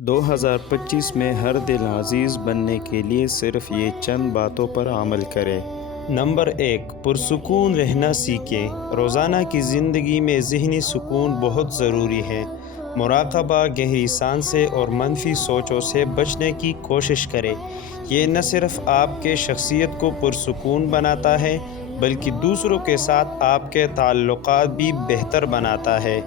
2025 میں ہر دل عزیز بننے کے لیے صرف یہ چند باتوں پر عمل کریں۔ نمبر 1، پرسکون رہنا سیکھیں۔ روزانہ کی زندگی میں ذہنی سکون بہت ضروری ہے۔ مراقبہ، گہری سانسیں اور منفی سوچوں سے بچنے کی کوشش کریں۔ یہ نہ صرف آپ کے شخصیت کو پرسکون بناتا ہے بلکہ دوسروں کے ساتھ آپ کے تعلقات بھی بہتر بناتا ہے۔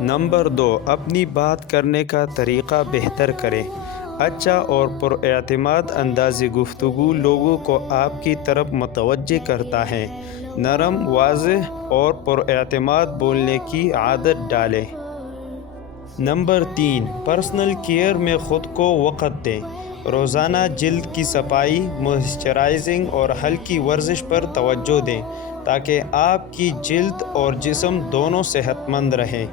نمبر 2، اپنی بات کرنے کا طریقہ بہتر کریں۔ اچھا اور پراعتماد اندازی گفتگو لوگوں کو آپ کی طرف متوجہ کرتا ہے۔ نرم، واضح اور پراعتماد بولنے کی عادت ڈالیں۔ نمبر 3، پرسنل کیئر میں خود کو وقت دیں۔ روزانہ جلد کی صفائی، موئسچرائزنگ اور ہلکی ورزش پر توجہ دیں تاکہ آپ کی جلد اور جسم دونوں صحت مند رہیں۔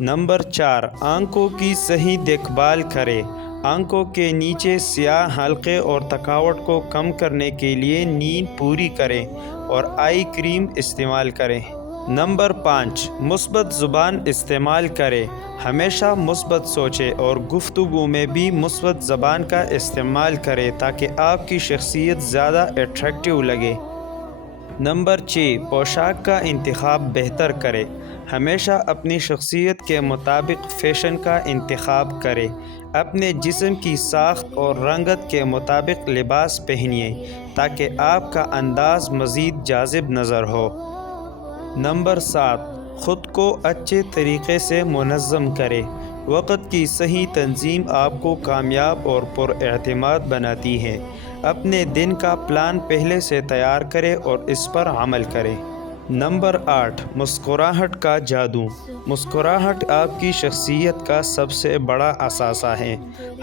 نمبر 4، آنکھوں کی صحیح دیکھ بھال کریں۔ آنکھوں کے نیچے سیاہ حلقے اور تھکاوٹ کو کم کرنے کے لیے نیند پوری کریں اور آئی کریم استعمال کریں۔ نمبر 5، مثبت زبان استعمال کریں۔ ہمیشہ مثبت سوچیں اور گفتگو میں بھی مثبت زبان کا استعمال کریں تاکہ آپ کی شخصیت زیادہ اٹریکٹیو لگے۔ نمبر 6، پوشاک کا انتخاب بہتر کریں۔ ہمیشہ اپنی شخصیت کے مطابق فیشن کا انتخاب کریں۔ اپنے جسم کی ساخت اور رنگت کے مطابق لباس پہنیے تاکہ آپ کا انداز مزید جاذب نظر ہو۔ نمبر 7، خود کو اچھے طریقے سے منظم کریں۔ وقت کی صحیح تنظیم آپ کو کامیاب اور پراعتماد بناتی ہے۔ اپنے دن کا پلان پہلے سے تیار کریں اور اس پر عمل کریں۔ نمبر 8، مسکراہٹ کا جادو۔ مسکراہٹ آپ کی شخصیت کا سب سے بڑا اثاثہ ہے۔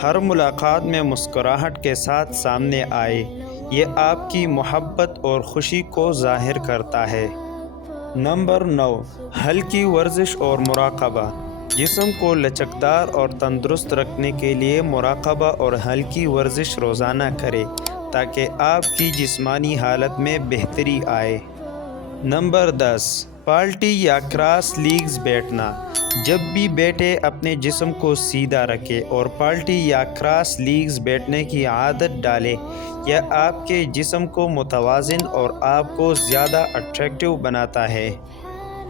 ہر ملاقات میں مسکراہٹ کے ساتھ سامنے آئے۔ یہ آپ کی محبت اور خوشی کو ظاہر کرتا ہے۔ نمبر 9، ہلکی ورزش اور مراقبہ۔ جسم کو لچکدار اور تندرست رکھنے کے لیے مراقبہ اور ہلکی ورزش روزانہ کریں تاکہ آپ کی جسمانی حالت میں بہتری آئے۔ نمبر 10، پالٹی یا کراس لیگز بیٹھنا۔ جب بھی بیٹھے اپنے جسم کو سیدھا رکھیں اور پالٹی یا کراس لیگز بیٹھنے کی عادت ڈالیں۔ یہ آپ کے جسم کو متوازن اور آپ کو زیادہ اٹریکٹیو بناتا ہے۔